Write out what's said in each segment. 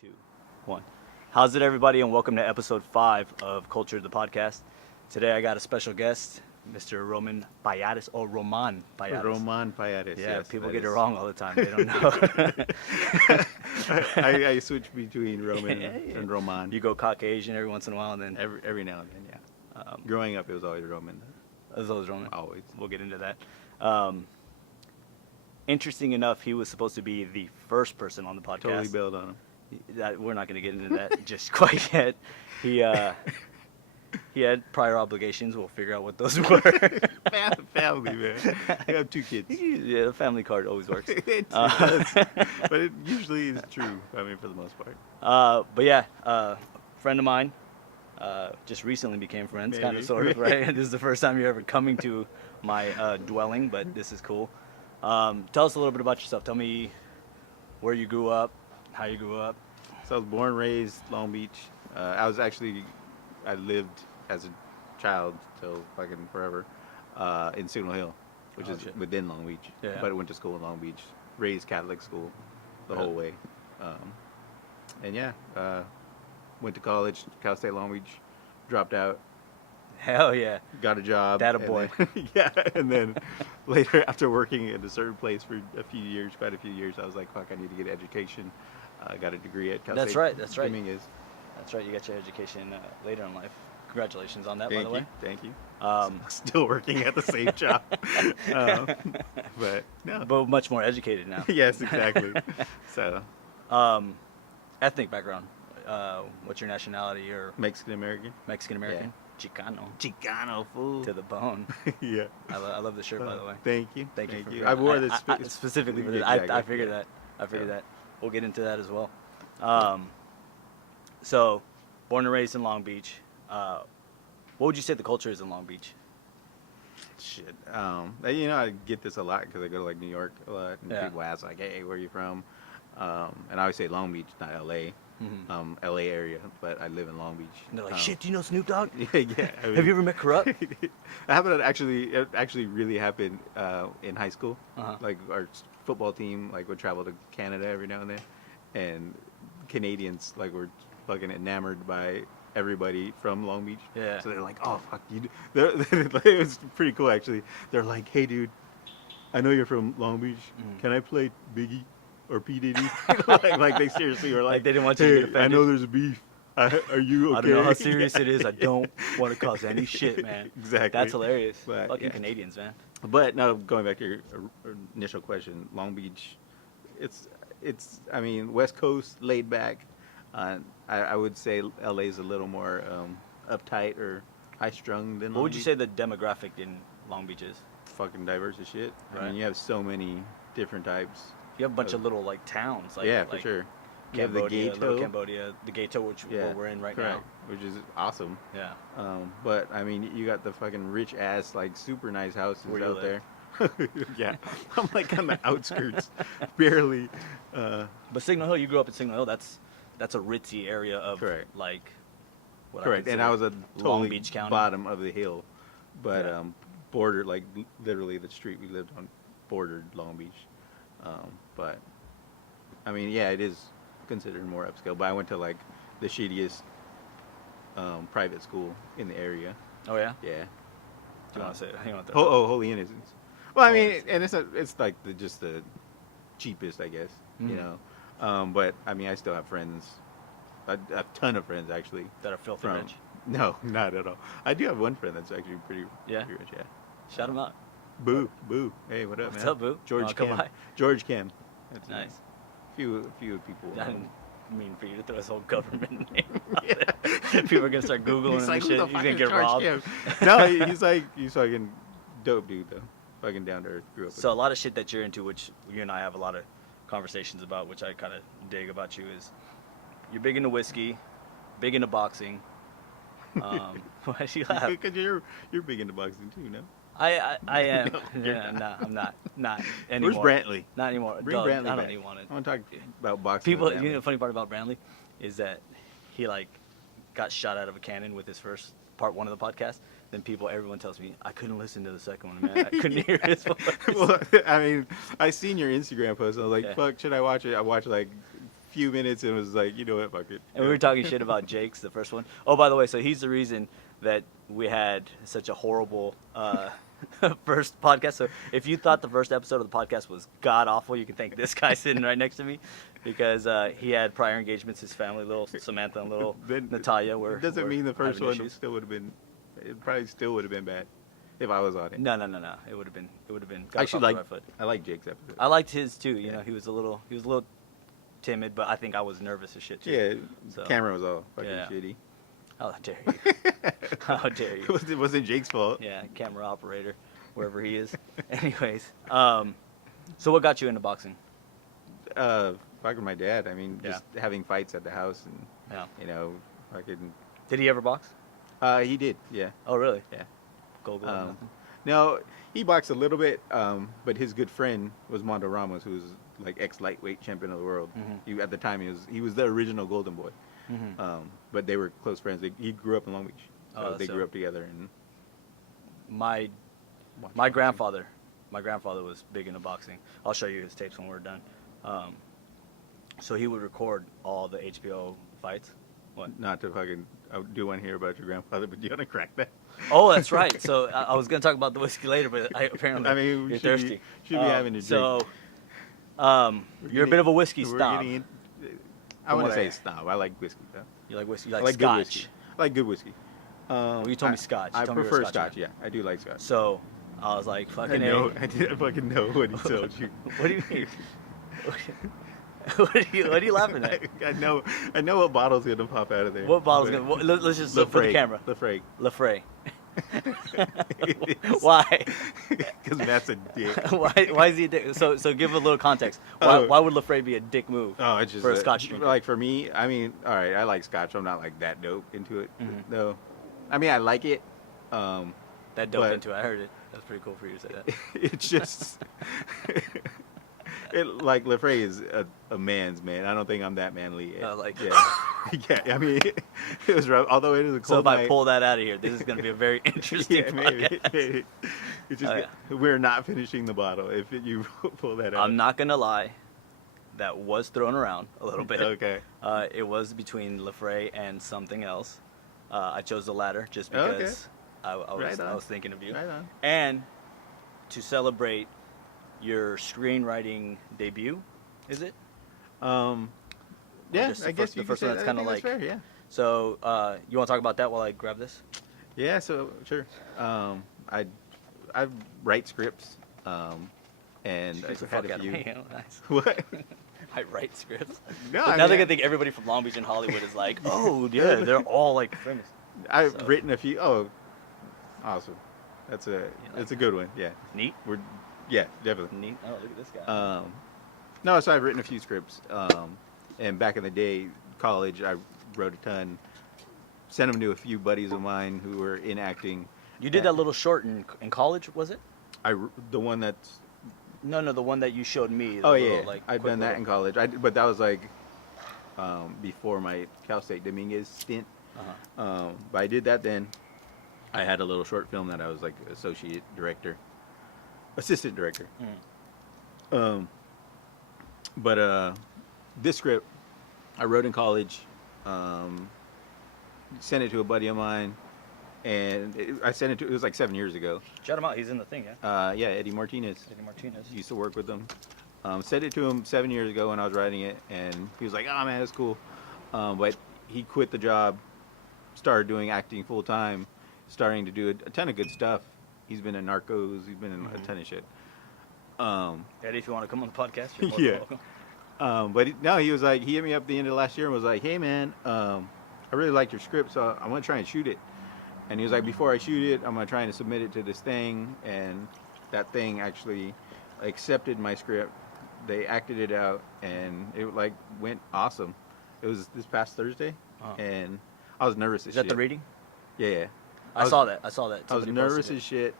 2, 1. How's it, everybody, and welcome to episode 5 of Culture the Podcast. Today I got a special guest, Mr. Roman Pallares, or Roman Pallares. Roman Pallares. Yeah, yes, people get it wrong all the time. They don't know. I switch between Roman and Roman. You go Caucasian every once in a while, and then every now and then, yeah. Growing up, it was always Roman. as always Roman. Always. We'll get into that. Interesting enough, he was supposed to be the first person on the podcast. Totally bailed on him. We're not going to get into that just quite yet. He had prior obligations. We'll figure out what those were. Family, man. I have 2 kids. Yeah, the family card always works. It does. But it usually is true, I mean, for the most part. But yeah, a friend of mine just recently became friends, kind of, sort of, right? This is the first time you're ever coming to my dwelling, but this is cool. Tell us a little bit about yourself. Tell me where you grew up, how you grew up. So I was born, raised Long Beach. I lived as a child till fucking forever in Signal Hill, which is within Long Beach. Yeah. But I went to school in Long Beach, raised Catholic school the whole way. And yeah, went to college, Cal State Long Beach, dropped out. Hell yeah. Got a job. That a boy. Yeah, and then later, after working at a certain place for quite a few years, I was like, fuck, I need to get education. I got a degree at Cal State. That's right. That's right. You got your education later in life. Congratulations on that, by the way. Thank you. Still working at the same job. But no. But much more educated now. Yes, exactly. So. Ethnic background. What's your nationality or? Mexican American. Mexican American. Yeah. Chicano, fool. To the bone. Yeah. I love the shirt, by the way. Thank you. Thank you. I wore this specifically for this. Exactly. I figured that. That. We'll get into that as well. So, born and raised in Long Beach. What would you say the culture is in Long Beach? Shit. I get this a lot because I go to like New York a lot, and people ask like, "Hey, where are you from?" And I always say Long Beach, not L.A. LA area, but I live in Long Beach. And they're like, shit, do you know Snoop Dogg? Yeah. I mean, have you ever met Corrupt? It actually really happened in high school. Like our football team would travel to Canada every now and then, and Canadians were fucking enamored by everybody from Long Beach. Yeah. So they're like, oh fuck you. It was pretty cool actually. They're like, hey dude, I know you're from Long Beach. Can I play Biggie? Or P. Diddy, like they seriously were like, they didn't want you to get offended. I know there's a beef. Are you okay? I don't know how serious it is. I don't want to cause any shit, man. Exactly. That's hilarious. But, fucking Canadians, man. But no, going back to your initial question, Long Beach, it's I mean, West Coast, laid back. I would say LA is a little more uptight or high strung than. What would you say the demographic in Long Beach is? Fucking diverse as shit. Right. I mean, you have so many different types. You have a bunch of little towns. For sure. You have the Little Cambodia, the Ghetto, which we're in right now. Which is awesome. Yeah. But I mean, you got the fucking rich ass, super nice houses out there. Yeah. I'm like on the outskirts, barely. But Signal Hill, you grew up in Signal Hill. That's a ritzy area of what correct. And I was a Long totally Beach County. Bottom of the hill, but bordered literally the street we lived on bordered Long Beach. But I mean, yeah, it is considered more upscale. But I went to the shittiest private school in the area. Oh yeah. Yeah. Do you want to say it? Hang on. Holy Innocents. Well, I mean, and it's just the cheapest, I guess. You know. But I mean, I still have friends, a ton of friends actually. That are filthy rich. No, not at all. I do have one friend that's actually pretty rich. Yeah. Shout him out. Boo. Hey, what up, What's man? up, Boo? George Cam. By? George Cam. That's nice. Few people. I didn't mean for you to throw his whole government name out there. People are gonna start Googling him and shit. He's gonna get robbed. Cam? No, he's fucking dope dude though. Fucking down to earth. Grew up. So a lot of shit that you're into, which you and I have a lot of conversations about, which I kind of dig about you, is you're big into whiskey, big into boxing. Why do you laugh? Because you're big into boxing too, no? I am. No, I'm not anymore. Where's Brantley? Not anymore. Bring Doug, Brantley I don't back. even want it. I want to talk about boxing. People, the funny part about Brantley is that he got shot out of a cannon with his first part 1 of the podcast. Then everyone tells me I couldn't listen to the second one, man. I couldn't hear his voice. Well, I mean, I seen your Instagram post. I was like, fuck, should I watch it? I watched few minutes and was like, you know what, fuck it. And we were talking shit about Jake's, the first one. Oh, by the way, so he's the reason that we had such a horrible first podcast. So if you thought the first episode of the podcast was god awful, you can thank this guy sitting right next to me, because he had prior engagements. His family, little Samantha and little Natalia, were. It doesn't mean the first having one issues. still would have been. It probably still would have been bad if I was on it. No. It would have been. got I us off actually the like. right foot. I like Jake's episode. I liked his too. You know, he was a little timid, but I think I was nervous as shit too. Yeah, So, the camera was all fucking yeah. shitty. How dare you? How dare you? It wasn't Jake's fault. Yeah, camera operator, wherever he is. Anyways, so what got you into boxing? Fucking my dad. I mean, just having fights at the house, and Yeah. you know, fucking. Did he ever box? He did. Yeah. Oh, really? Yeah. Gold glove, nothing? No, he boxed a little bit, but his good friend was Mondo Ramos, who was like ex-lightweight champion of the world. Mhm. At the time, he was the original Golden Boy. Mhm. But they were close friends. He grew up in Long Beach, so they so- grew up together. And My grandfather was big into boxing. I'll show you his tapes when we're done. So he would record all the HBO fights. What? Not to fucking I do want to hear about your grandfather, but do you want to crack that? Oh, that's right. So I was gonna talk about the whiskey later, but apparently I mean, we you're should thirsty. Should be having a drink. So you're a bit of a whiskey snob. I From wouldn't what say I- snob. I like whiskey though. You like whiskey? You I like like good whiskey. scotch. I like good whiskey. Well, you told me scotch. You I told me you were a prefer Scotch scotch. man. Yeah, I do like scotch. So I was like, I fucking know. A. I didn't fucking know what he told you. What do you mean? What are you laughing at? I know what bottle's gonna pop out of there. What bottle's gonna? Let's just look for the camera. Lafrague. Lafray. Why? Because Matt's a dick. Why is he a dick? So give a little context. Oh. Why would Lafray be a dick move? Oh, it's just for a scotch drinker? Like for me, I mean, all right, I like scotch. I'm not like that dope into it, Mhm. though. I mean, I like it. That dope but- into it. I heard it. That's pretty cool for you to say that. It's just, like Lafrague is a man's man. I don't think I'm that manly yet. Like yeah. I mean, it was rough. Although it is a cold So if I night. pull that out of here, this is going to be a very interesting Yeah, maybe. podcast. It's just Oh, we're not finishing the bottle if you pull that out. I'm not going to lie. That was thrown around a little bit. Okay. It was between Lafray and something else. I chose the latter just Okay. because I Right on. was thinking of you. Right on. And to celebrate your screenwriting debut, is it? Yeah, just the I guess first- you the could first say one that's that. I kinda think that's fair, yeah. So you want to talk about that while I grab this? Yeah, so sure. I write scripts, and Get I the had fuck a out few. of me. Nice. What? I write scripts. No, But I now mean, they're gonna think everybody from Long Beach and Hollywood is like, oh yeah, they're all like famous. I've So- written a few. Oh, awesome. That's like a good one. Yeah, Neat. yeah, definitely. Neat. Oh, look at this guy. No, so I've written a few scripts, and back in the day, college, I wrote a ton. Sent them to a few buddies of mine who were in acting. You did that little short in college, was it? The one that's. No, the one that you showed me. The Oh little, yeah, like, I've quick done that little- in college. But that was like before my Cal State Dominguez stint. Uh-huh. But I did that then. I had a little short film that I was like assistant director. Mm. But this script I wrote in college, sent it to a buddy of mine, and it was like 7 years ago. Shout him out. He's in the thing, yeah. Yeah, Eddie Martinez. Eddie Martinez. Used to work with him. Sent it to him 7 years ago when I was writing it, and he was like, "Oh man, that's cool." But he quit the job, started doing acting full time, starting to do a ton of good stuff. He's been in Narcos. He's been in a ton of shit. Eddie, if you want to come on the podcast, you're more Yeah. than welcome. But he was like, he hit me up at the end of last year and was like, "Hey man, I really liked your script, so I'm gonna try and shoot it." And he was like, "Before I shoot it, I'm gonna try and submit it to this thing." And that thing actually accepted my script. They acted it out, and it like went awesome. It was this past Thursday, Uh-huh. and I was nervous as Is that shit. the reading? Yeah. I saw that. I was Somebody posted nervous it. as shit,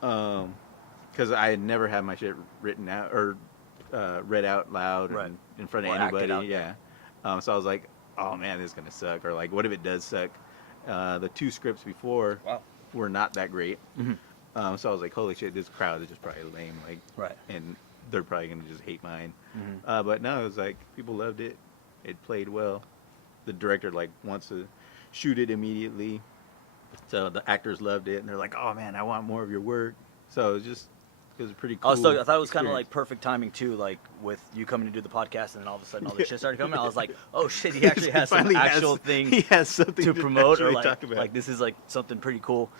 because I had never had my shit written out or read out loud Right. and in front of Or acted anybody. out, Yeah. So I was like, "Oh man, this is gonna suck." Or like, "What if it does suck?" The two scripts before Wow. were not that great. Mhm. So I was like, "Holy shit, this crowd is just probably lame." Like, Right. and they're probably gonna just hate mine. Mhm. But no, it was like people loved it. It played well. The director like wants to shoot it immediately, so the actors loved it, and they're like, "Oh man, I want more of your work." So it was pretty cool. I thought it was kind of experience. like perfect timing too, like with you coming to do the podcast, and then all of a sudden all this shit started coming. I was like, oh shit, he actually has some Finally actual thing he has something to promote, or actually talk about. like this is like something pretty cool.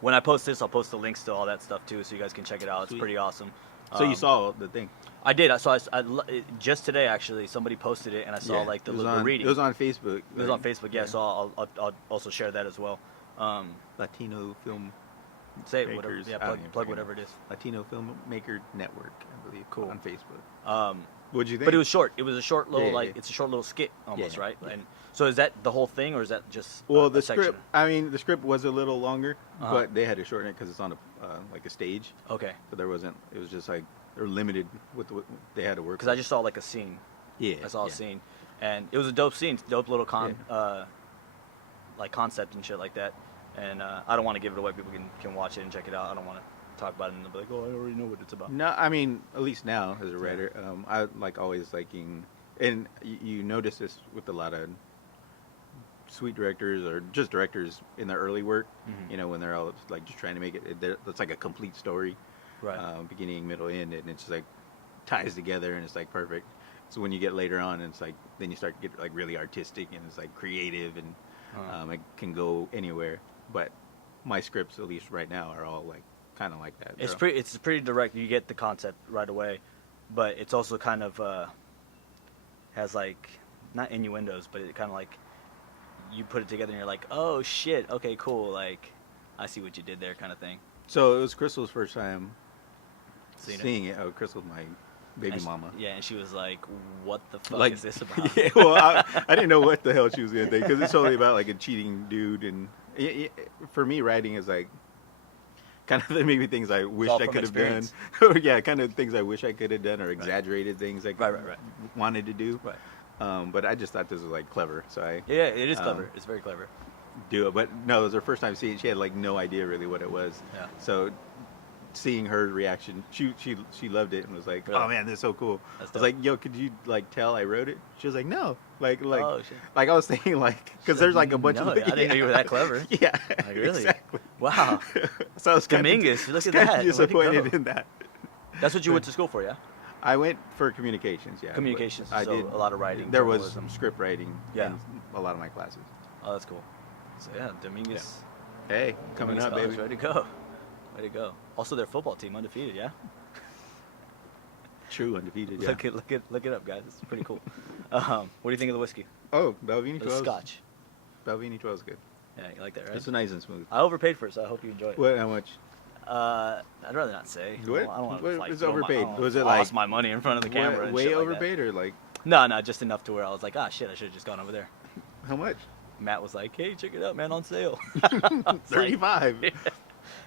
When I post this, I'll post the links to all that stuff too, so you guys can check it out. It's Sweet. pretty awesome. So you saw the thing. I did. Just today actually, somebody posted it, and I saw like the reading. It was on Facebook. It was on Facebook, yeah. So I'll also share that as well. Latino Film Say it, whatever. Makers. Yeah, I don't even plug fucking whatever know. it is. Latino Filmmaker Network, I believe. Cool. On Facebook. What'd you think? But it was short. It was a short little Yeah. it's a short little skit almost, Yeah. right? And so is that the whole thing, or is that just Well, a the section? script. I mean, the script was a little longer, Uh-huh. but they had to shorten it because it's on a like a stage. Okay. So there wasn't. It was just like they're limited with what they had to work. Because I just saw like a scene. Yeah. I saw a yeah. scene, and it was a dope scene, dope little like concept and shit like that. And I don't want to give it away. People can watch it and check it out. I don't want to talk about it and they'll be like, oh, I already know what it's about. No, I mean, at least now as a writer, I like always liking, and you notice this with a lot of sweet directors or just directors in their early work. Mhm. You know, when they're all like just trying to make it, it's like a complete story, Right. beginning, middle, end, and it's just like ties together and it's like perfect. So when you get later on, it's like then you start to get like really artistic and it's like creative and it can go anywhere. But my scripts, at least right now, are all like kind of like that. It's pretty direct. You get the concept right away, but it's also kind of has like not innuendos, but it kind of like you put it together and you're like, oh shit, okay, cool, like I see what you did there, kind of thing. So it was Crystal's first time Seen it? seeing it. Oh, Crystal's my baby mama. Yeah, and she was like, what the fuck Like, is this about? Yeah, well, I didn't know what the hell she was gonna think because it's totally about like a cheating dude, and for me, writing is like kind of maybe things I wish all I from could have done, experience. or yeah, kind of things I wish I could have done, or exaggerated things I Right. wanted to do. Right. But I just thought this was like clever, so I Yeah, it is clever. It's very clever. do it. But no, it was her first time seeing it. She had like no idea really what it was. Yeah. So seeing her reaction, she loved it and was like, Really? "Oh man, this is so cool." That's I was dope. like, "Yo, could you like tell I wrote it?" She was like, "No." Like Oh, shit. like I was thinking like because there's like a bunch No, of I didn't know you were that clever. Yeah. Like, really? Exactly. Wow. So I was Dominguez, look at kinda that. Way to disappointed go. in that. That's what you went to school for, yeah? I went for communications, yeah. but Communications, I so did a lot of writing, There was journalism. script writing Yeah. in a lot of my classes. Oh, that's cool. So yeah, Dominguez. Hey, coming Dominguez up, College, baby. Way to go. Way to go. Also, their football team undefeated, yeah. True, undefeated, yeah. Look it up, guys. It's pretty cool. What do you think of the whiskey? Oh, Belvini The 12. Scotch. Belvini 12 is good. Yeah, you like that, right? It's nice and smooth. I overpaid for it, so I hope you enjoy it. What? How much? I'd rather not say. What? I don't want What to like was throw overpaid? I don't wanna Was it floss like- my money in front of the camera? And Way shit like that. overpaid or like No, just enough to where I was like, ah, shit, I should have just gone over there. how much? Matt was like, hey, check it out, man, on sale. I was like, 35. no,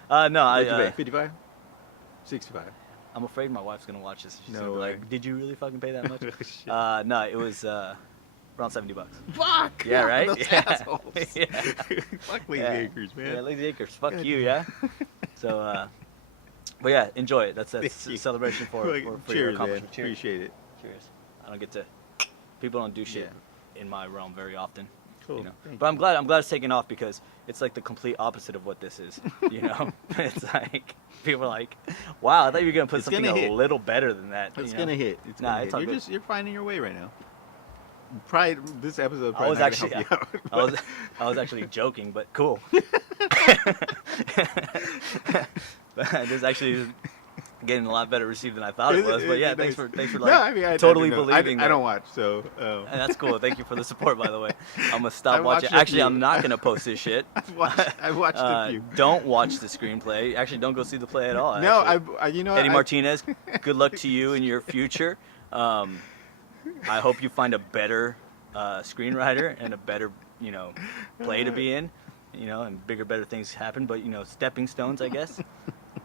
What'd you pay? I, 55? 65. I'm afraid my wife's gonna watch this. She's No gonna be way. like, did you really fucking pay that much? Shit. No, it was around $70. Fuck! Yeah, right? Those Yeah. assholes. Yeah. Fuck Lazy Yeah. Acres, man. Yeah, Lazy Acres. Fuck God you, damn. yeah. So, but yeah, enjoy it. That's Thank a you. celebration for Like, your cheers, man. accomplishment. Cheers. Appreciate it. Cheers. I don't get to. People don't do shit in my realm very often. Cool. You know? Thank But I'm glad it's taken off because it's like the complete opposite of what this is. You know, it's like people are like, "Wow, I thought you were gonna put It's something gonna a hit. little better than that." It's you gonna know? hit. It's Nah, gonna it's hit. all good. You're finding your way right now. Probably this episode. I was Probably actually, not gonna help you out, I was actually joking, but cool. This is actually getting a lot better received than I thought it was. But yeah, thanks for like No, I mean, I totally don't know. believing. I don't watch, so. And that's cool. Thank you for the support, by the way. I'm gonna stop I've watching. watched a Actually, few. I'm not gonna post this shit. I've watched a few. Don't watch the screenplay. Actually, don't go see the play at all. No, actually. you know, Eddie Martinez, good luck to you in your future. I hope you find a better screenwriter and a better, play to be in, and bigger, better things happen. But stepping stones, I guess.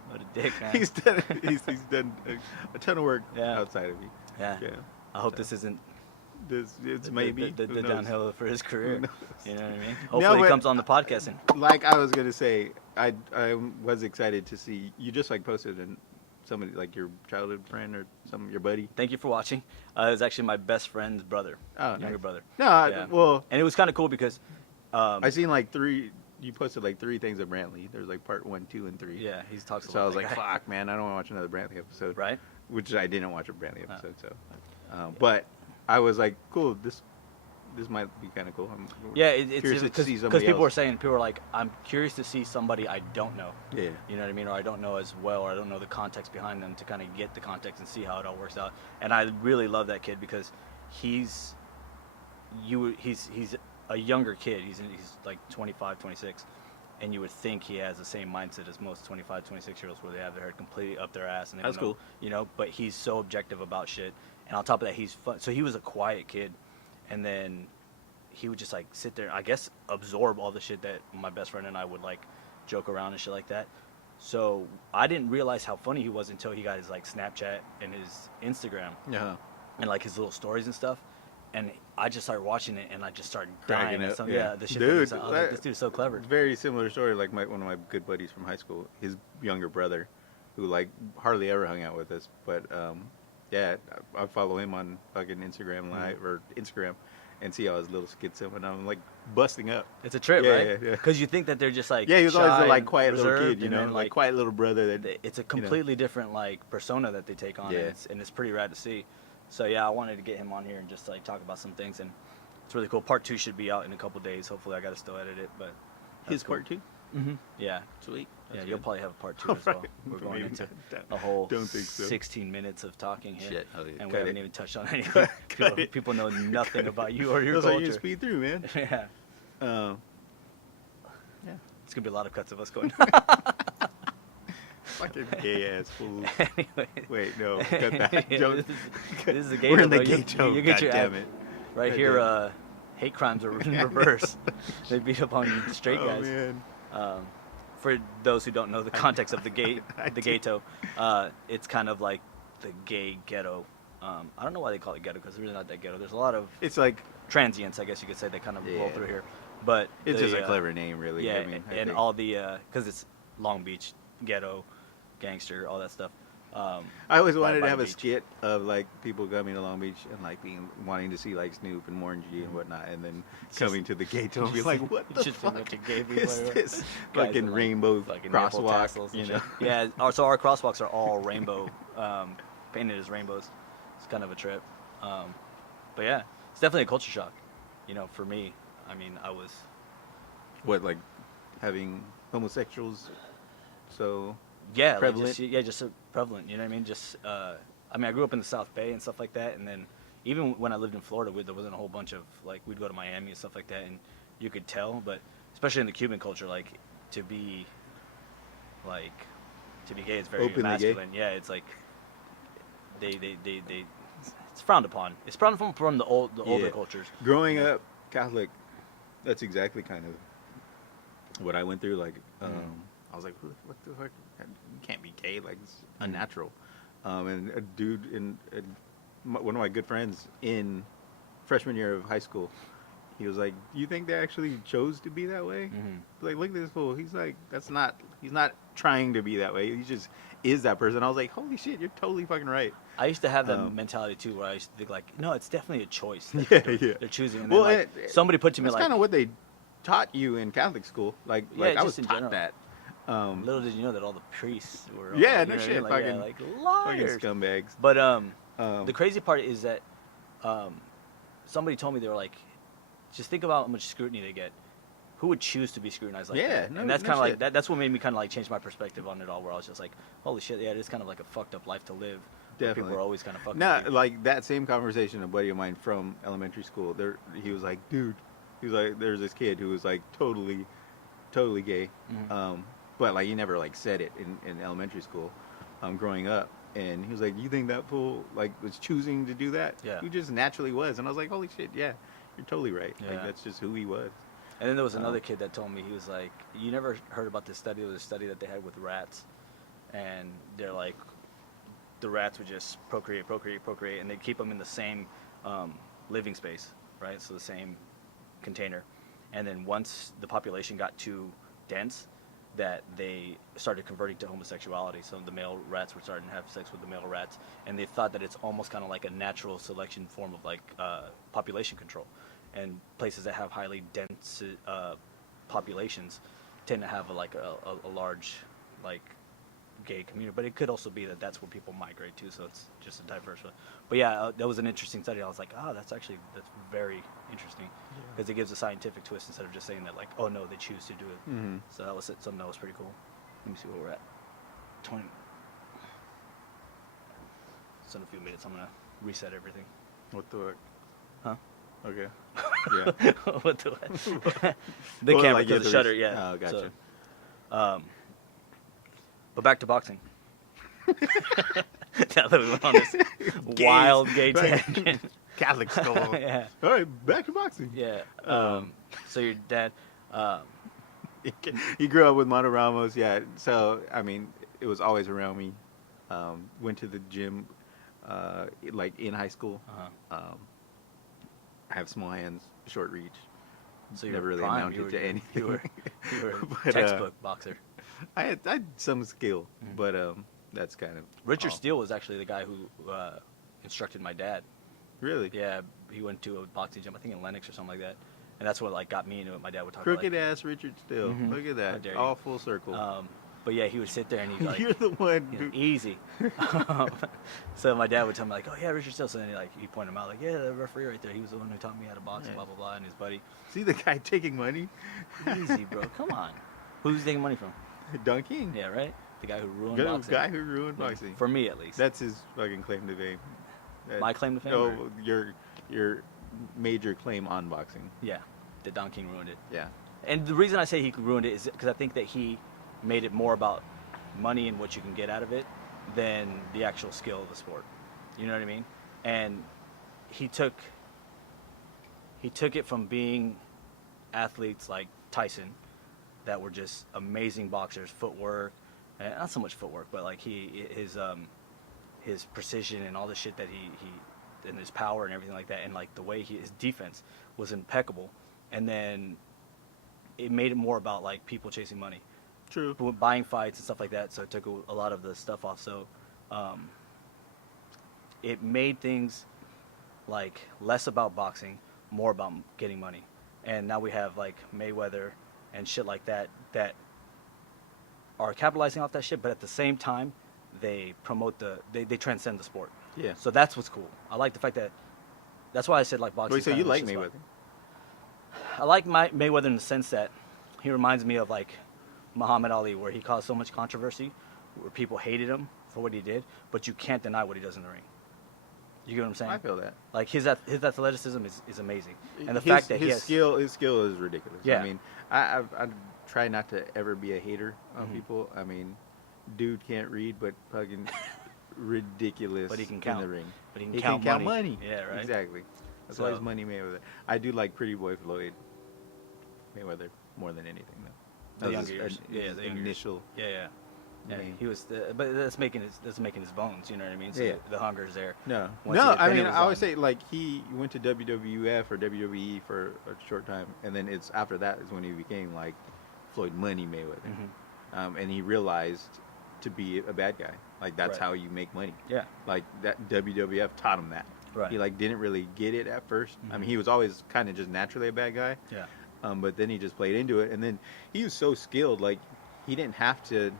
What a dick, man. He's done a ton of work Yeah. outside of me. Yeah. Yeah. I hope this isn't It's the, maybe the who knows? downhill for his career. knows? You know what I mean? Hopefully, he but- comes on the podcast and. Like I was gonna say, I was excited to see you just like posted somebody like your childhood friend or your buddy? Thank you for watching. It was actually my best friend's brother, Oh, younger nice. brother. No, Yeah. well, And it was kind of cool because, I seen like 3. You posted like 3 things of Brantley. There's like part 1, 2, and 3. yeah, he talks a lot. So I was that like, guy. fuck, man, I don't want to watch another Brantley episode. Right? Which I didn't watch a Brantley episode. So, but I was like, cool. This might be kind of cool. I'm Yeah, curious to see because somebody people else. people are like, I'm curious to see somebody I don't know. Yeah. You know what I mean? Or I don't know as well, or I don't know the context behind them to kind of get the context and see how it all works out. And I really love that kid because he's a younger kid. He's like 25, 26. And you would think he has the same mindset as most 25, 26-year-olds where they have their head completely up their ass. And they That's don't know, cool. You know, but he's so objective about shit. And on top of that, he's fun. So he was a quiet kid. And then he would just like sit there, I guess, absorb all the shit that my best friend and I would like joke around and shit like that. So I didn't realize how funny he was until he got his like Snapchat and his Instagram Yeah. and like his little stories and stuff. And I just started watching it and I just started Cracking dying. up, So, yeah. the shit Dude, that he said. I was like, this dude's so clever. Very similar story. Like one of my good buddies from high school, his younger brother, who like hardly ever hung out with us, but yeah, I follow him on fucking Instagram Live or Instagram, and see all his little skits of, and I'm like busting up. It's a trip, Yeah, right? yeah, yeah. Because you think that they're just like Yeah, he was always the shy like and quiet little reserved, kid, you and know, then, like quiet little brother. That it's a completely different like persona that they take on, Yeah. and it's pretty rad to see. So yeah, I wanted to get him on here and just like talk about some things, and it's really cool. Part 2 should be out in a couple days. Hopefully, I got to still edit it, but his part 2. Mm-hmm. Yeah, Sweet. yeah, That's you'll good. probably have a part 2 as well. Alright. We're going Maybe into not. a whole Don't think so. 16 minutes of talking here, Shit. Oh, yeah. and we Cut haven't it. even touched on anything. Cut it. People know nothing about you or your That's like you culture. speed through, man. Yeah, Yeah. it's gonna be a lot of cuts of us going. Fucking gay ass fool. Anyway. Wait, no, cut that. Yeah, Don't- this is a gay We're show, in the bro. gay You show. get your God damn it. right God here. damn it. Hate crimes are in reverse. They beat up on straight Oh, guys. man. For those who don't know the context of the gay, I the do. ghetto, it's kind of like the gay ghetto. I don't know why they call it ghetto because it's really not that ghetto. There's a lot of It's like, transients, I guess you could say, that kind of roll Yeah. through here. But it's the, just a clever name, really. Yeah, I mean, I and think. all the because it's Long Beach ghetto, gangster, all that stuff. I always by- wanted by to have the a beach. skit of like people coming to Long Beach and like wanting to see like Snoop and Warren G and whatnot, and then It's coming to the ghetto and be just- like, "What the just a fuck bunch of gay people is everywhere. this Guys fucking in, like, rainbow fucking nipple tassels crosswalk?" and You know? shit. Yeah, so our crosswalks are all rainbow, painted as rainbows. It's kind of a trip. But yeah, it's definitely a culture shock. You know, for me, I mean, I was What, like having homosexuals? So yeah, Prevalent? just so prevalent. You know what I mean? Just I mean, I grew up in the South Bay and stuff like that, and then even when I lived in Florida, there wasn't a whole bunch of like we'd go to Miami and stuff like that, and you could tell. But especially in the Cuban culture, like to be gay is very Openly gay? masculine. Yeah, it's like they it's frowned upon. It's frowned upon from the older Yeah. cultures. growing Yeah. up Catholic, that's exactly kind of what I went through. Like, I was like, "What the fuck? You can't be gay. Like, it's unnatural." And a dude one of my good friends in freshman year of high school, he was like, "Do you think they actually chose to be that way?" Like, look at this fool. He's like, he's not trying to be that way. He just is that person. I was like, holy shit, you're totally fucking right. I used to have that mentality too, where I used to think like, no, it's definitely a choice. that Yeah, they're, yeah. they're choosing. And Well, then, like, somebody put to me That's like, kind of what they taught you in Catholic school. Like I just was in taught general. that. little did you know that all the priests were Yeah, you no know what I shit, mean? Like, fucking- like Fucking liars. scumbags. But the crazy part is that somebody told me they were like, just think about how much scrutiny they get. Who would choose to be scrutinized like Yeah, that? no- And that's no kind of like shit. that. That's what made me kind of like change my perspective on it all. Where I was just like, holy shit, yeah, it is kind of like a fucked up life to live. where Definitely. people are always kind of fucking. No, with you. like that same conversation, a buddy of mine from elementary school, he was like, dude, he was like, there's this kid who was like totally gay, but like he never like said it in elementary school, growing up, and he was like, you think that fool like was choosing to do that? Yeah. He just naturally was, and I was like, holy shit, yeah, you're totally right. Like Yeah. that's just who he was. And then there was another kid that told me, he was like, you never heard about this study? There was a study that they had with rats. And they're like, the rats would just procreate, and they'd keep them in the same living space, right? So the same container. And then once the population got too dense, that they started converting to homosexuality. So the male rats were starting to have sex with the male rats, and they thought that it's almost kind of like a natural selection form of like population control. And places that have highly dense populations tend to have a large like gay community. But it could also be that that's where people migrate to. So it's just a diverse one. But yeah, that was an interesting study. I was like, oh, that's very interesting because it gives a scientific twist instead of just saying that like, oh no, they choose to do it. Mm-hmm. So that was something that was pretty cool. Let me see where we're at. 20. So in a few minutes, I'm gonna reset everything. What the heck? Huh? Okay. Yeah. What the heck? The camera, like, the shutter, yeah. Oh, gotcha. So, but back to boxing. Now that we went on this wild gay tangent. Catholic school. Yeah. All right, back to boxing. Yeah. So your dad, He grew up with Mono Ramos, yeah. So, I mean, it was always around me. Went to the gym, like in high school. I have small hands, short reach. so you Never really amounted to anything. You were But, textbook boxer. I had some skill, but that's kind of Richard all. Steele was actually the guy who instructed my dad. Really? Yeah, he went to a boxing gym, I think in Lenox or something like that, and that's what like got me into it. My dad would talk Crooked about, ass Richard Steele. Mhm. Look at How that. dare you. All full circle. but yeah, he would sit there and he'd like, You're the one. you know, Who, easy. So my dad would tell me like, oh yeah, Richard Steele. So then he'd point him out like, yeah, the referee right there. He was the one who taught me how to box, Yeah. blah blah blah, and his buddy. see the guy taking money? Easy, bro. Come on. Who's he taking money from? Don King. Yeah, right. The guy who ruined Good boxing. guy who ruined Yeah, boxing. for me at least. That's his fucking claim to fame. My claim to fame? No, or- your major claim on boxing. Yeah, that Don King ruined it. Yeah. And the reason I say he ruined it is because I think that he made it more about money and what you can get out of it than the actual skill of the sport. You know what I mean? And he took it from being athletes like Tyson that were just amazing boxers, footwork, and not so much footwork, but like his precision and all the shit that he and his power and everything like that, and like the way his defense was impeccable, and then it made it more about like people chasing money, True. buying fights and stuff like that. So it took a lot of the stuff off. So it made things like less about boxing, more about getting money. And now we have like Mayweather and shit like that that are capitalizing off that shit, but at the same time they promote they transcend the sport. Yeah. So that's what's cool. I like the fact that's why I said like boxing. Wait, so you like Mayweather? I like Mayweather in the sense that he reminds me of like Muhammad Ali, where he caused so much controversy, where people hated him for what he did, but you can't deny what he does in the ring. You get what I'm saying? I feel that. Like his athleticism is amazing, and the his, fact that his he has skill is ridiculous. Yeah. I mean, I try not to ever be a hater on Mhm. people. I mean, dude can't read, but fucking ridiculous But he can count. in the ring. but he can He count can count money. money. Yeah, right. Exactly. That's So- why he's money Mayweather. I do like Pretty Boy Floyd Mayweather more than anything, though. The That was younger years. Yeah, his the younger years. initial. Yeah. name. He was, but that's making his bones. You know what I mean? So Yeah. the hunger's there. No, Once no. he- I then it mean, was I always on. say like he went to WWF or WWE for a short time, and then it's after that is when he became like Floyd Money Mayweather, and he realized to be a bad guy. Like that's Right. how you make money. Yeah. Like that WWF taught him that. Right. He like didn't really get it at 1st. I mean, he was always kind of just naturally a bad guy. Yeah. But then he just played into it, and then he was so skilled. Like he didn't have to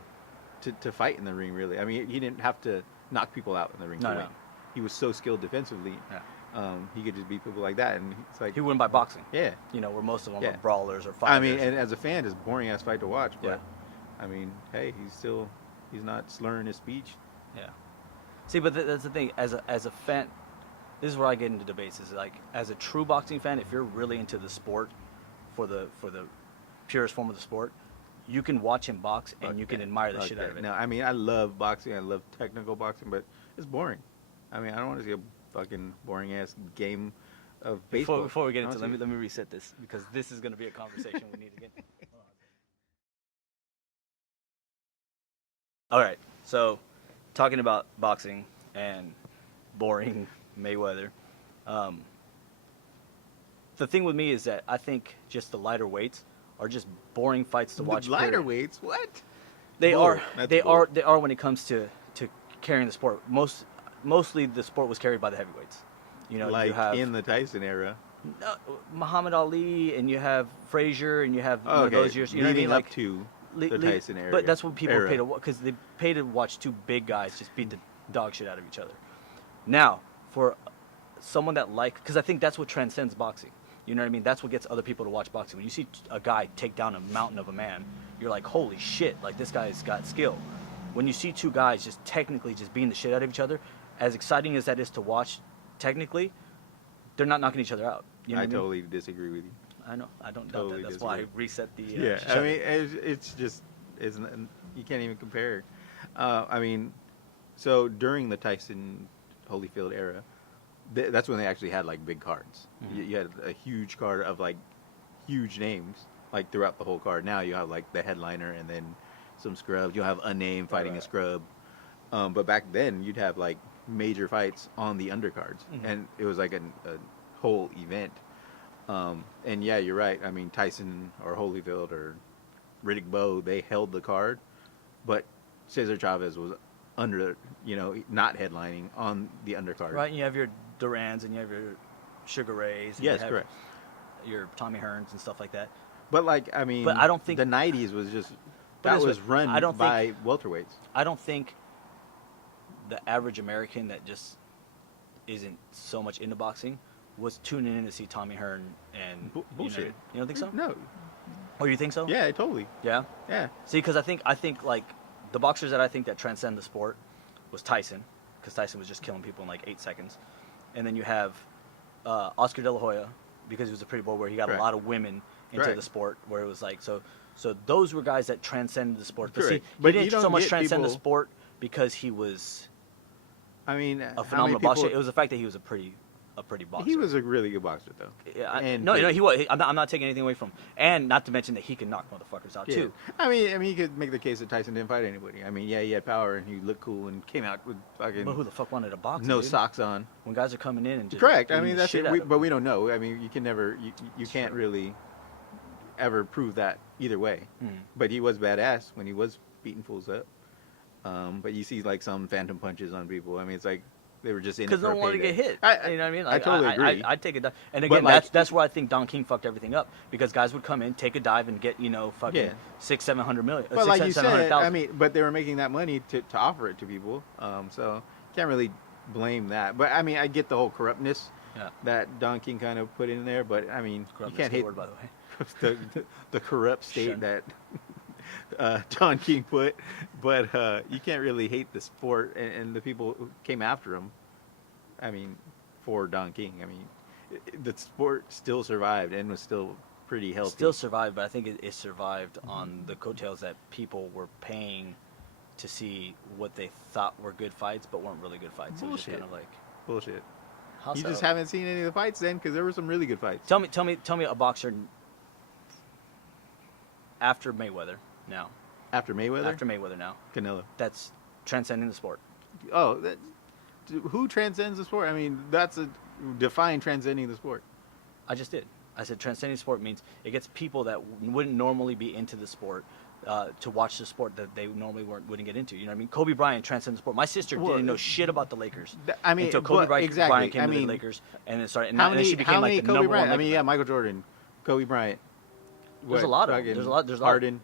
fight in the ring, really. I mean, he didn't have to knock people out in the ring to No. win. He was so skilled defensively. Yeah. He could just beat people like that, and it's like He won by boxing. yeah. You know, where most of them Yeah. are brawlers or fighters. I mean, and as a fan, it's a boring ass fight to watch. But Yeah. I mean, hey, he's not slurring his speech. Yeah. See, but that's the thing. As a fan, this is where I get into debates. Is like as a true boxing fan, if you're really into the sport, for the purest form of the sport, you can watch him box and you can admire the shit out of it. No, I mean, I love boxing. I love technical boxing, but it's boring. I mean, I don't want to see a fucking boring ass game of baseball. Before we get into, I let me reset this because this is going to be a conversation we need to get. All right, so talking about boxing and boring Mayweather, the thing with me is that I think just the lighter weights are just boring fights to watch. Lighter period. weights, what? They Bull. are. That's They bull. are. They are when it comes to carrying the sport. Mostly the sport was carried by the heavyweights. You know, Like you have in the Tyson era. Muhammad Ali, and you have Frazier, and you have Oh, okay. those years. You know what I Leading mean? up to the Tyson era. But that's what people era. pay to watch, because they pay to watch two big guys just beat the dog shit out of each other. Now, for someone that because I think that's what transcends boxing. You know what I mean? That's what gets other people to watch boxing. When you see a guy take down a mountain of a man, you're like, holy shit, like this guy's got skill. When you see two guys just technically just beating the shit out of each other, as exciting as that is to watch, technically, they're not knocking each other out. You know I what I mean? totally disagree with you. I know. I don't Totally doubt that. That's why I disagree. reset the. Yeah, I shut mean, it. it's just, you can't even compare. I mean, so during the Tyson Holyfield era, that's when they actually had like big cards. Mm-hmm. You had a huge card of like huge names like throughout the whole card. Now you have like the headliner and then some scrubs. You'll have a name fighting a scrub. But back then you'd have like major fights on the undercards, and it was like a whole event. And yeah, you're right. I mean, Tyson or Holyfield or Riddick Bowe, they held the card, but Cesar Chavez was under, not headlining on the undercard. Right, and you have your Durans and you have your Sugar Rays. And Yes, you have correct. Your Tommy Hearns and stuff like that. But like, I mean, But I don't think the '90s was just But that was run I don't by welterweights. I don't think the average American that just isn't so much into boxing was tuning in to see Tommy Hearn and Bullshit. You don't think so? No. Oh, you think so? Yeah, totally. Yeah. Yeah. See, because I think like the boxers that I think that transcend the sport was Tyson, because Tyson was just killing people in like 8 seconds, and then you have Oscar De La Hoya, because he was a pretty boy where he got Correct. a lot of women into Correct. the sport, where it was like so those were guys that transcended the sport. But see, Correct. he But you didn't don't so much get transcend the people- sport because he was I mean, a phenomenal boxer. It was the fact that he was a pretty boxer. He was a really good boxer, though. Yeah, And no, pretty. he was. I'm not taking anything away from him, and not to mention that he can knock motherfuckers out Yeah. too. I mean, you could make the case that Tyson didn't fight anybody. I mean, yeah, he had power and he looked cool and came out with fucking But who the fuck wanted to box? no dude? socks on. When guys are coming in and just Correct. I beating mean, the that's shit it. out of But them. we don't know. I mean, you can never, you can't true. really ever prove that either way. Mm. But he was badass when he was beating fools up. But you see like some phantom punches on people. I mean, it's like they were just in it Because for no a one wanted to payday. get hit. You know what I mean? I totally agree. I'd take a dive. And But, again, like, that's where I think Don King fucked everything up, because guys would come in, take a dive, and get fucking Yeah. 600-700 million. But like you said, 700,000. I mean, but they were making that money to offer it to people. So can't really blame that. But I mean, I get the whole corruptness Yeah. that Don King kind of put in there. But I mean, Corrupt you can't is a hate word, by the way. the corrupt state Shun. that Don King put. But you can't really hate the sport and the people who came after him. I mean, for Don King. I mean, the sport still survived and was still pretty healthy. Still survived, but I think it survived on the coattails that people were paying to see what they thought were good fights, but weren't really good fights. It was just Bullshit. kind of like, Bullshit. how You so? just haven't seen any of the fights then, because there were some really good fights. Tell me a boxer after Mayweather now. After Mayweather? After Mayweather now. Canelo. That's transcending the sport. Oh, who transcends the sport? I mean, that's a define transcending the sport. I just did. I said transcending sport means it gets people that wouldn't normally be into the sport to watch the sport that they normally wouldn't get into. You know what I mean? Kobe Bryant transcended the sport. My sister Well, didn't know shit about the Lakers. I mean, until Kobe but Bryant, exactly. Bryant came I to mean, the Lakers, and then started. And How then many? she became like the Kobe number Bryant? one. I mean, Laker yeah, fan. Michael Jordan, Kobe Bryant. There's a lot of them. There's a lot. Harden,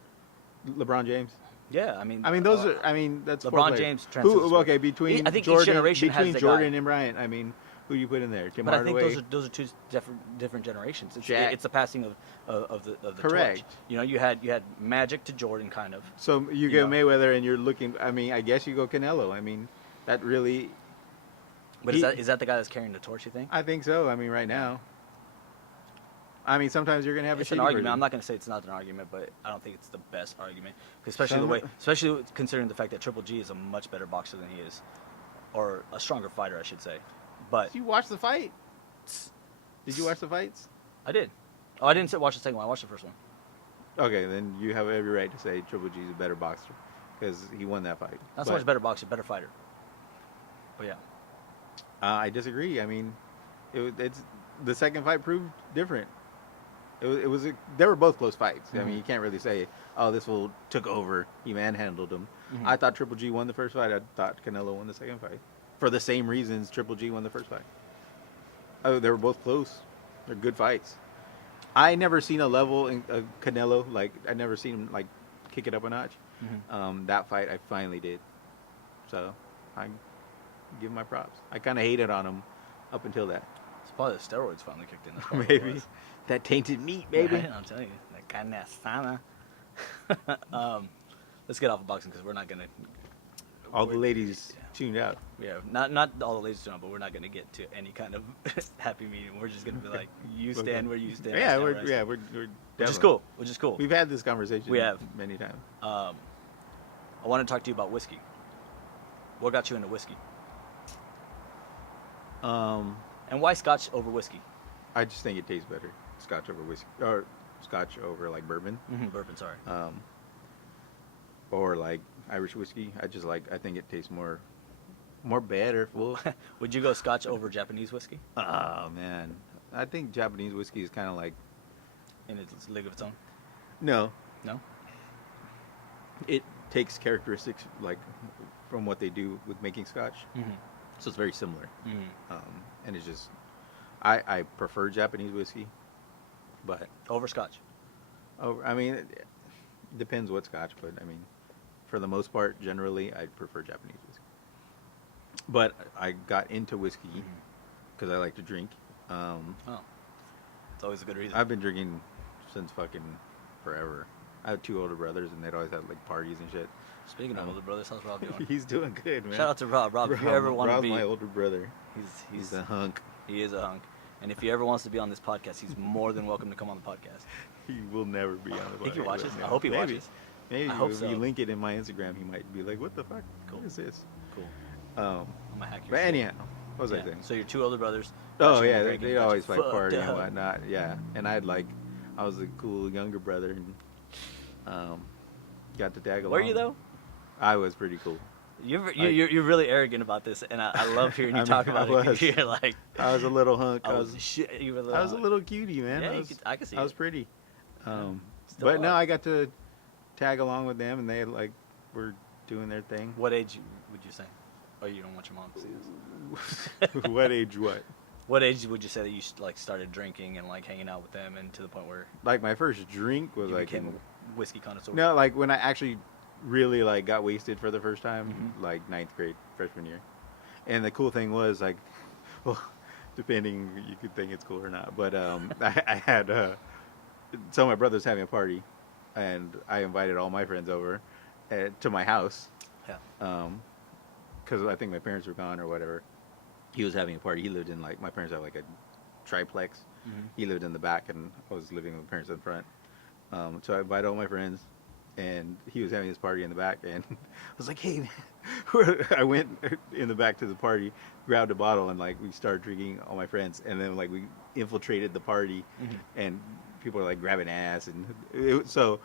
LeBron James. Yeah, I mean. Those are. I mean, that's LeBron four players. James transcends the sport. Okay, between I think each Jordan, generation has between the Jordan guy. and Bryant. I mean, who do you put in there? Tim But I think Hardaway. those are two different generations. Shaq. It's the passing of the Correct. torch. You know, you had Magic to Jordan, kind of. So you You go know. Mayweather, and you're looking. I mean, I guess you go Canelo. I mean, that really. But is that the guy that's carrying the torch? You think? I think so. I mean, right now. I mean, sometimes you're gonna have It's a an shitty argument. version. I'm not going to say it's not an argument, but I don't think it's the best argument, especially Some- especially considering the fact that Triple G is a much better boxer than he is, or a stronger fighter, I should say. But Did you watch the fight? Did you watch the fights? I did. Oh, I didn't watch the second one. I watched the first one. Okay, then you have every right to say Triple G is a better boxer because he won that fight. Not so But, much better boxer, better fighter. But yeah, I disagree. I mean, it's the second fight proved different. They were both close fights. I Mm-hmm. mean, you can't really say, oh, this fool took over. He manhandled him. Mm-hmm. I thought Triple G won the first fight. I thought Canelo won the second fight. For the same reasons Triple G won the first fight. Oh, they were both close. They're good fights. I never seen a level in Canelo. Like, I never seen him, like, kick it up a notch. Mm-hmm. That fight, I finally did. So, I give him my props. I kind of hated on him up until that. It's probably the steroids finally kicked in. That's probably what it Maybe. was. That tainted meat, baby. Yeah, I'm telling you, that carne asada. Let's get off of boxing because we're not gonna. All the ladies tuned out. Yeah, not all the ladies tuned out, but we're not gonna get to any kind of happy medium. We're just gonna be like, you stand where you stand. Yeah, we're we're which is cool. Which is cool. We've had this conversation. We have. Many times. I want to talk to you about whiskey. What got you into whiskey? And why Scotch over whiskey? I just think it tastes better. Scotch over whiskey, or Scotch over like bourbon, Bourbon, sorry. or like Irish whiskey. I think it tastes more better. Fool. Would you go Scotch over Japanese whiskey? Oh man, I think Japanese whiskey is kind of like In its league of its own? no. No? It takes characteristics like from what they do with making Scotch, Mm-hmm. so it's very similar. Mm-hmm. And it's just I prefer Japanese whiskey, but Over Scotch? I mean it depends what Scotch, but I mean for the most part, generally I prefer Japanese whiskey. But I got into whiskey because I like to drink. Oh. It's always a good reason. I've been drinking since fucking forever. I have 2 older brothers, and they'd always have like parties and shit. Speaking of older brothers, how's Rob doing? He's doing good, man. Shout out to Rob. Rob, if you ever want to Rob's be... my older brother. He's a hunk. He is a hunk. And if he ever wants to be on this podcast, he's more than welcome to come on the podcast. He will never be on the podcast. Think he watches? but I hope he maybe. watches. Maybe I hope if so. you link it in my Instagram, he might be like, "What the fuck? Cool. What is this?" Cool. Um, I'm gonna hack your but shit. anyhow, what was I Yeah. saying? So your 2 older brothers. Oh got you yeah, into drinking, they got you always like fucked party and up. whatnot. Yeah, and I was a cool younger brother, and got to tag along. Were you though? I was pretty cool. You're really arrogant about this, and I love hearing you talk about it. 'Cause you're like, I was a little hunk. I was shit. You were I was a little cutie, man. Yeah, I could see I was it. pretty. Still But no, are. I got to tag along with them, and they like were doing their thing. What age would you say? Oh, you don't want your mom to see this. What age? What? What age would you say that you like started drinking and like hanging out with them, and to the point where Like my first drink was you like became a whiskey connoisseur? no, like when I actually really like got wasted for the first time, Mhm. like 9th grade, freshman year. And the cool thing was like, well, depending, you could think it's cool or not, but I had so my brother's having a party, and I invited all my friends over to my house. Yeah. Because I think my parents were gone or whatever. He was having a party. He lived in like, my parents have like a triplex. Mhm. He lived in the back, and I was living with my parents in front. So I invited all my friends, and he was having his party in the back, and I was like, hey, man. I went in the back to the party, grabbed a bottle, and like we started drinking, all my friends, and then like we infiltrated the party, Mhm. and people were like grabbing ass, and so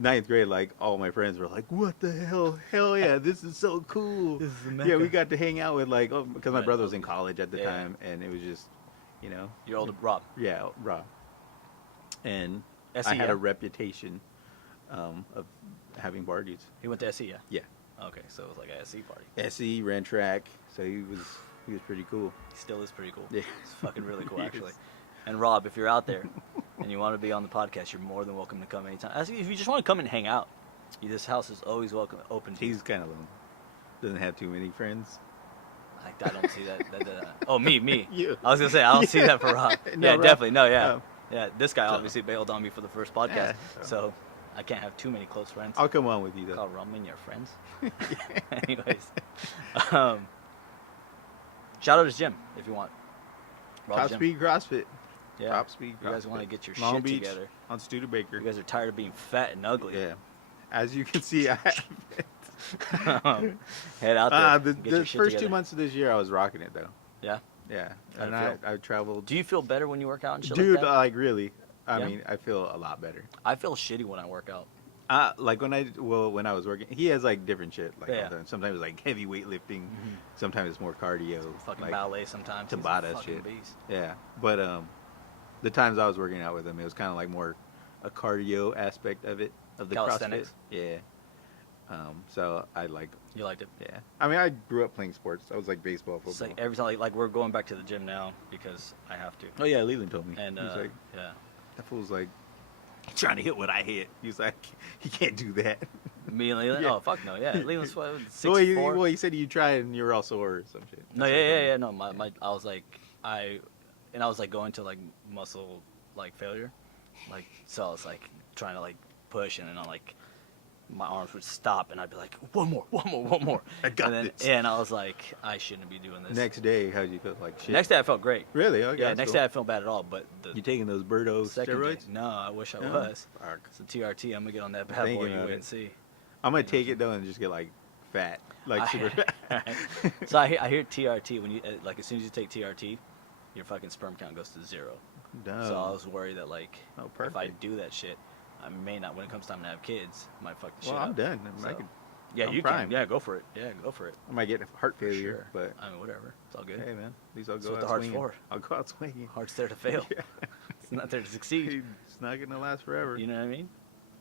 9th grade, like all my friends were like, "What the hell? Hell yeah, this is so cool!" This is the Yeah, we Mecca. got to hang out with like, because my Right. brother was in college at the Yeah. time, and it was just, you know, Your older Rob. yeah, raw. And SE, I had yeah? a reputation of having parties. He went to SE, yeah. Yeah, Okay, so it was like a SE party. SE ran track, so he was pretty cool. He still is pretty cool. Yeah. It's fucking really cool, He actually. is. And Rob, if you're out there and you want to be on the podcast, you're more than welcome to come anytime. If you just want to come and hang out, this house is always open to you. He's kind of lonely. Doesn't have too many friends. I don't see that. Oh, me. You. I was gonna say I don't see that for Rob. No, Yeah, Rob. definitely. No, yeah, Oh. yeah. This guy So- obviously bailed on me for the first podcast, Yeah, so I can't have too many close friends. I'll come on with you though. Call Roman your friends. Anyways, shout out his gym if you want. Rob's Top Gym. Speed CrossFit. Yeah. Top Speed You guys CrossFit. want to get your Long shit Beach together. on Studebaker. You guys are tired of being fat and ugly. Yeah. As you can see, I have Head out there. the and get your the shit first together. 2 months of this year, I was rocking it though. Yeah. Yeah, How'd and it I traveled. Do you feel better when you work out and shit Dude, like that? like really, I Yeah? mean, I feel a lot better. I feel shitty when I work out. Like when I was working, he has like different shit. Like Yeah. all the time. Sometimes it's like heavy weightlifting, sometimes it's more cardio. Fucking like, ballet sometimes. He's a Tabata fucking shit. beast. Yeah, but the times I was working out with him, it was kind of like more a cardio aspect of it, of the Calisthenics? CrossFit. Yeah. So I like, You liked it? yeah. I mean, I grew up playing sports. I was like baseball, football. It's like every time, like we're going back to the gym now because I have to. Oh yeah, Leland told me. And He's like, yeah, that fool's like trying to hit what I hit. He's like, he can't do that. me and Leland. Yeah. Oh fuck no, yeah, Leland's 6'4". Well, he said you tried and you were all sore or some shit. No, That's what he told me. yeah. No, my I was like I was like going to like muscle like failure, like so I was like trying to like push and then I like my arms would stop and I'd be like one more. I got and then, this. And I was like I shouldn't be doing this. Next day, how'd you feel? Like shit? Next day I felt great. Really? Okay. Yeah, that's next cool. day I felt bad at all, but the You taking those Birdo second steroids? day, no, I wish I No? was. Fuck. It's a TRT. I'm gonna get on that bad Thinking boy. You about wait it. and see. I'm gonna take it though and just get like fat, like super fat. So I hear TRT when you like as soon as you take TRT, your fucking sperm count goes to 0. No. So I was worried that like Oh, if I perfect. do that shit, I may not when it comes time to have kids, I might fuck the shit Well, up. I'm done. So, I, could, yeah, I'm you prime. can. Yeah, go for it. Yeah, go for it. I might get heart For failure, sure. but I mean, whatever. It's all good. hey, man, at least I'll That's go what out the heart's swinging. for. I'll go out swinging. Heart's there to fail. Yeah. It's not there to succeed. It's not gonna last forever. You know what I mean?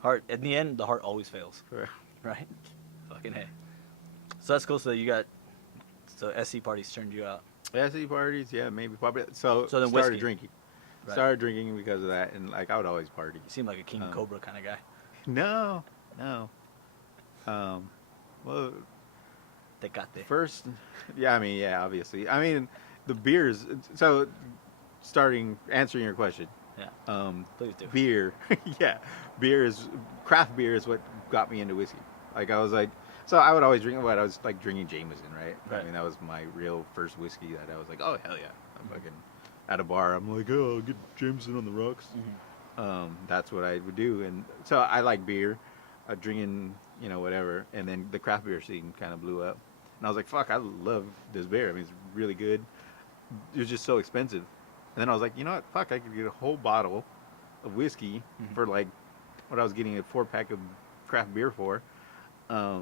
Heart. In the end, the heart always fails. For- Right? Fucking hey. So that's cool. So you got SC parties turned you out. SE parties, yeah, maybe probably. So then started whiskey. drinking. Right. Started drinking because of that, and like I would always party. You seem like a King Cobra kind of guy. No. Well, Tecate. first, yeah, I mean, yeah, obviously. I mean, the beers. So, answering your question. Yeah. Please do. Beer, yeah, craft beer is what got me into whiskey. Like I was like, so I would always drink. I was like drinking Jameson, right? Right. I mean, that was my real first whiskey that I was like, oh hell yeah, I'm fucking at a bar. I'm like, oh, I'll get Jameson on the rocks. That's what I would do, and so I like beer, drinking, whatever. And then the craft beer scene kind of blew up, and I was like, fuck, I love this beer. I mean, it's really good. It was just so expensive. And then I was like, you know what? Fuck, I could get a whole bottle of whiskey for like what I was getting a 4-pack of craft beer for. I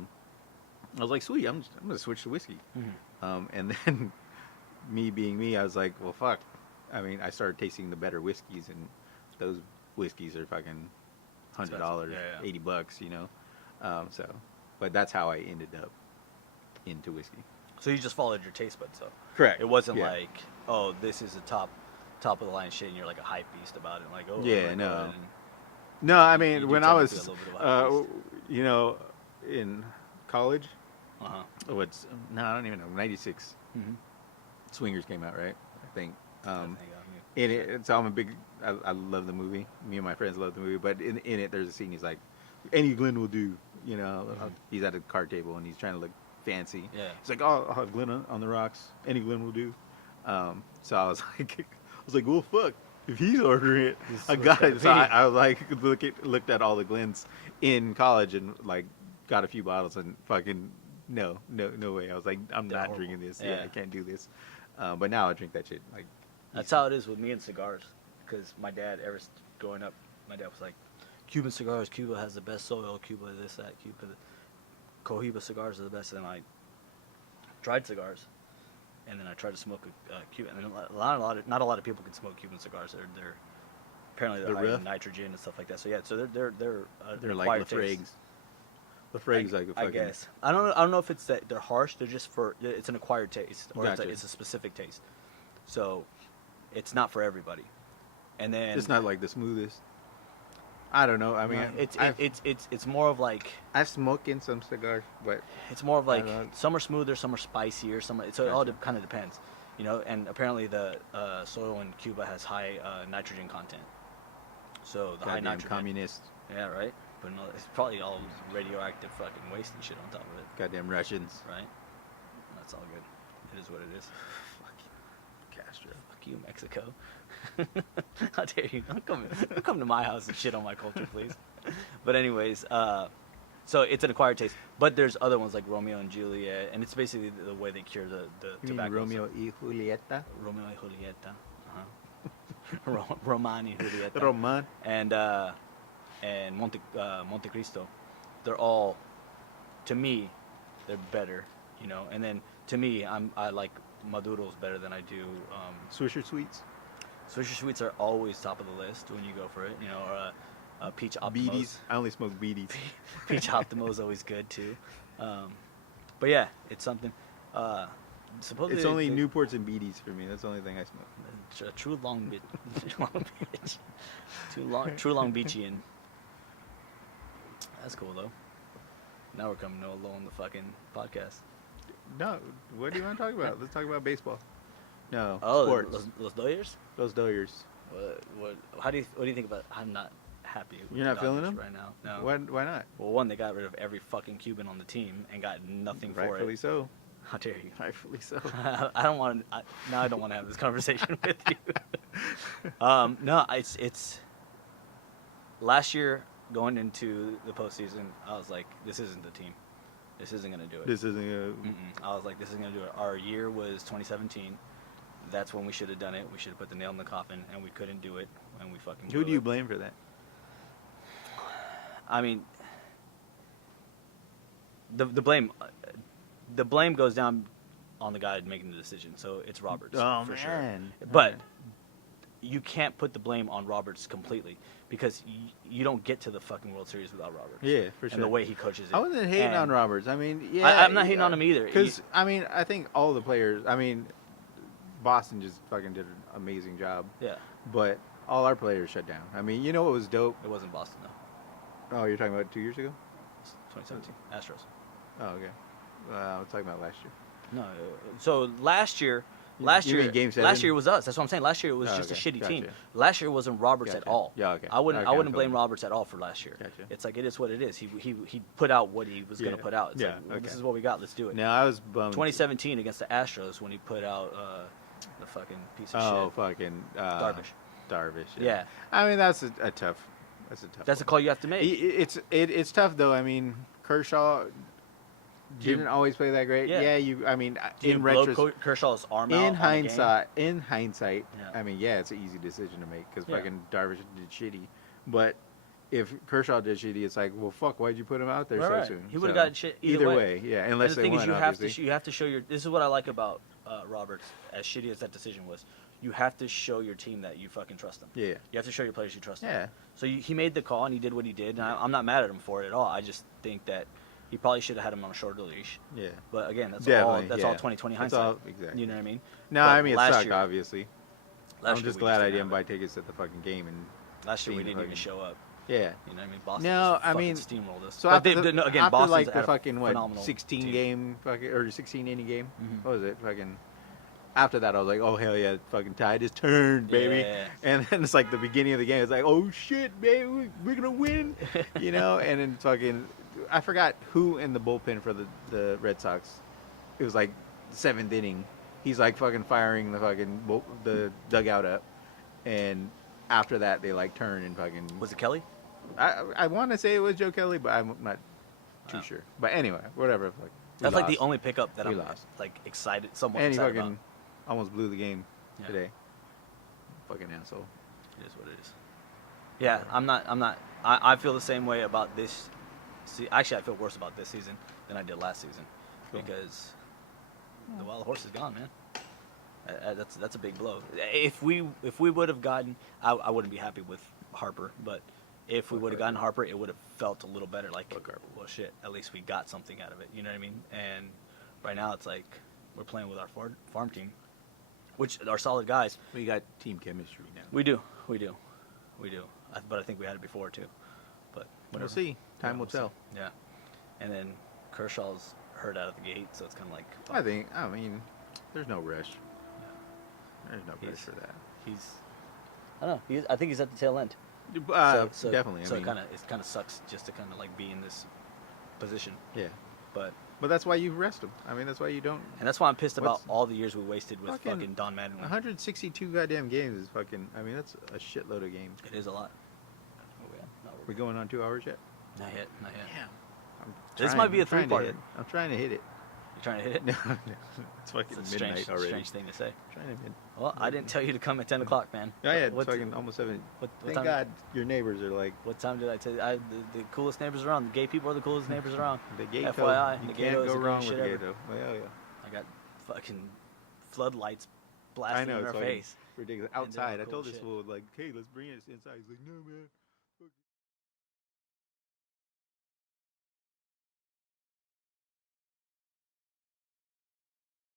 was like, sweet, I'm gonna switch to whiskey. And then me being me, I was like, well, fuck. I mean, I started tasting the better whiskeys, and those whiskeys are fucking $100, Yeah. $80, So, but that's how I ended up into whiskey. So you just followed your taste buds, though. Correct. It wasn't Yeah. like, oh, this is a top of the line shit, and you're like a hype beast about it. Like, oh, Yeah, my no. God, and No, I You mean, do when turn I into a was, little bit of a hype in college, Uh-huh. I don't even know, 96, Mm-hmm. Swingers came out, right? I think. Hang In it, so I'm a big, I love the movie. Me and my friends love the movie, but in it, there's a scene, he's like, any Glen will do, He's at a card table, and he's trying to look fancy. Yeah. He's like, oh, I'll have Glen on the rocks. Any Glen will do. So I was like, well, fuck. If he's ordering it, This is I what got it's it. So gotta be. I was like, looked at all the Glens in college and like got a few bottles and fucking no way. I was like, I'm They're not horrible. drinking this. Yeah. I can't do this. But now I drink that shit. Like, That's how it is with me and cigars. Because my dad, growing up, my dad was like, Cuban cigars, Cuba has the best soil, Cuba this, that, Cuba, Cohiba cigars are the best. And then I tried cigars, and then I tried to smoke a Cuban. And not a lot of people can smoke Cuban cigars. They're apparently They're high rough? in nitrogen and stuff like that. So yeah, so they're they're like acquired taste. Lafragues. Lafrague's like a I fucking. guess I don't know if it's that they're harsh. They're just it's an acquired taste, or Gotcha. it's a specific taste. So it's not for everybody. And then It's not like the smoothest. I don't know. I mean, it's more of like I've smoked in some cigars, but it's more of like I don't- some are smoother, some are spicier, so it all Gotcha. kind of depends, And apparently the soil in Cuba has high nitrogen content. So the high goddamn nitrogen. communist, Yeah, right. But no, it's probably all radioactive fucking waste and shit on top of it, goddamn Russians. right? That's all good. It is what it is. Castro. Fuck you, Mexico. How dare you? Don't come to my house and shit on my culture, please. But anyways, so it's an acquired taste. But there's other ones like Romeo and Juliet, and it's basically the way they cure the You mean tobacco. Romeo y Julieta? Romeo y Julieta. Roman y Julieta. Roman. And Monte Cristo. They're all, to me, they're better, And then to me, I like Maduros better than I do Swisher Sweets. Swisher Sweets are always top of the list when you go for it. You know, or Peach Optimos. Beaties. I only smoke beaties. Peach Optimo is always good too. But yeah, it's something. Supposedly It's only Newports and beaties for me. That's the only thing I smoke. a true long bitch. Long bitch. True long beachian. That's cool though. Now we're coming to a low in the fucking podcast. No, what do you want to talk about? Let's talk about baseball. No, Oh, sports. Los Dodgers. Those Dodgers. What do you think about? I'm not happy. With You're the not feeling Dodgers them right now. No. Why not? Well, one, they got rid of every fucking Cuban on the team and got nothing for Rightfully it. so. How dare you? Rightfully so. I don't want. Now I don't want to have this conversation with you. No, it's last year going into the postseason. I was like, this isn't the team. This isn't gonna do it. This isn't a. I was like, this isn't gonna do it. Our year was 2017. That's when we should have done it. We should have put the nail in the coffin, and we couldn't do it, and we fucking. Who do you blame for that? I mean, the blame goes down on the guy making the decision. So it's Roberts. Oh for man! Sure. But you can't put the blame on Roberts completely because you don't get to the fucking World Series without Roberts. Yeah, for sure. And the way he coaches it. I wasn't hating on Roberts. I mean, yeah. I'm not hating on him either. Because I mean, I think all the players. I mean, Boston just fucking did an amazing job. Yeah. But all our players shut down. I mean, you know what was dope? It wasn't Boston though. Oh, you're talking about 2 years ago? 2017 Astros. Oh, okay. I was talking about last year. No. So last year. You Last mean year, Game 7? last year was us. That's what I'm saying. Last year it was Oh, just okay. a shitty team. Gotcha. Last year wasn't Roberts at Gotcha. all. Yeah, okay. I wouldn't Okay, blame I'm Roberts at all for last year. Gotcha. It's like it is what it is. He put out what he was gonna Yeah. put out. It's Yeah, like, well, okay. this is what we got. Let's do it. No, I was bummed. 2017 against the Astros when he put out the fucking piece of Oh, shit. fucking Darvish. Darvish. Yeah. I mean, that's a tough. That's a tough. That's a one. call you have to make. It's tough though. I mean, Kershaw didn't always play that great. Yeah. I mean, Do you in blow retrospect, Kershaw's arm out on the game? in hindsight, Yeah. I mean, yeah, it's an easy decision to make because Yeah. fucking Darvish did shitty. But if Kershaw did shitty, it's like, well, fuck, why'd you put him out there so Right. soon? He would have So, gotten shit either way. yeah. And Unless the they thing won, is, you obviously. have to show your. This is what I like about Roberts. As shitty as that decision was, you have to show your team that you fucking trust them. Yeah. You have to show your players you trust them. Yeah. So he made the call and he did what he did, and I'm not mad at him for it at all. I just think that he probably should have had him on a shorter leash. Yeah. But again, that's Definitely, all yeah. 2020 That's hindsight. all- exactly. You know what I mean? No, But I mean, it last sucked, year- obviously. Last I'm year just we glad I didn't didn't have buy it. tickets at the fucking game. And Last year we seen didn't even fucking- show up. yeah. You know what I mean? Boston No, just I fucking mean, steamrolled us. So But after, again, after Boston's like the had a fucking phenomenal 16 team. game fucking or 16 inning game, Mhm. what was it? Fucking. After that, I was like, oh hell yeah, fucking tide is turned, baby. Yeah. And then it's like the beginning of the game. It's like, oh shit, baby, we're gonna win, you know. And then fucking, I forgot who in the bullpen for the Red Sox. It was like the 7th inning. He's like fucking firing the dugout up, and after that they like turn and fucking. Was it Kelly? I want to say it was Joe Kelly, but I'm not too Wow. sure. But anyway, whatever. Like, we That's like the lost. only pickup that We I'm lost. like excited, somewhat And he excited fucking about. almost blew the game Yeah. today. Fucking asshole. It is what it is. Yeah, I'm not. I feel the same way about this. Actually, I feel worse about this season than I did last season Cool. because the wild horse is gone, man. That's a big blow. If we would have gotten, I wouldn't be happy with Harper, but if we would have gotten Harper, it would have felt a little better. Like, well, shit, at least we got something out of it. You know what I mean? And right now, it's like we're playing with our farm team, which are solid guys. We got team chemistry now. We do. But I think we had it before too. But whatever. We'll see. Time will we'll see. tell. Yeah. And then Kershaw's hurt out of the gate, so it's kind of like. I mean, there's no rush. There's no rush for that. I don't know. I think he's at the tail end. So Definitely. So I mean, it kind of sucks just to kind of like be in this position. yeah. But That's why you rest him. I mean, that's why you don't. and that's why I'm pissed about What's- all the years we wasted with Fucking fucking Don Madden. 162 goddamn games is fucking. I mean, that's a shitload of games. It is a lot. Oh, yeah. No, We're going on 2 hours yet. not yet. I'm This trying- might be a I'm trying to three-parter. hit it. I'm trying to hit it. You trying to hit it? No, it's fucking It's a midnight strange, already. strange thing to say. Trying to hit. Well, I didn't tell you to come at 10 o'clock, man. Oh yeah, it's What- fucking almost 7. what Thank time- God your neighbors are like What time did I tell you? The coolest neighbors around. The gay people are the coolest neighbors around. the gate FYI, code. You the can't Gato is go the wrong greatest with the shit Gato. Oh, yeah. I got fucking floodlights blasting I know, in our it's fucking- face. ridiculous. And they're all Outside, I cool told as this shit. fool like, hey, let's bring it inside. He's like, no, man.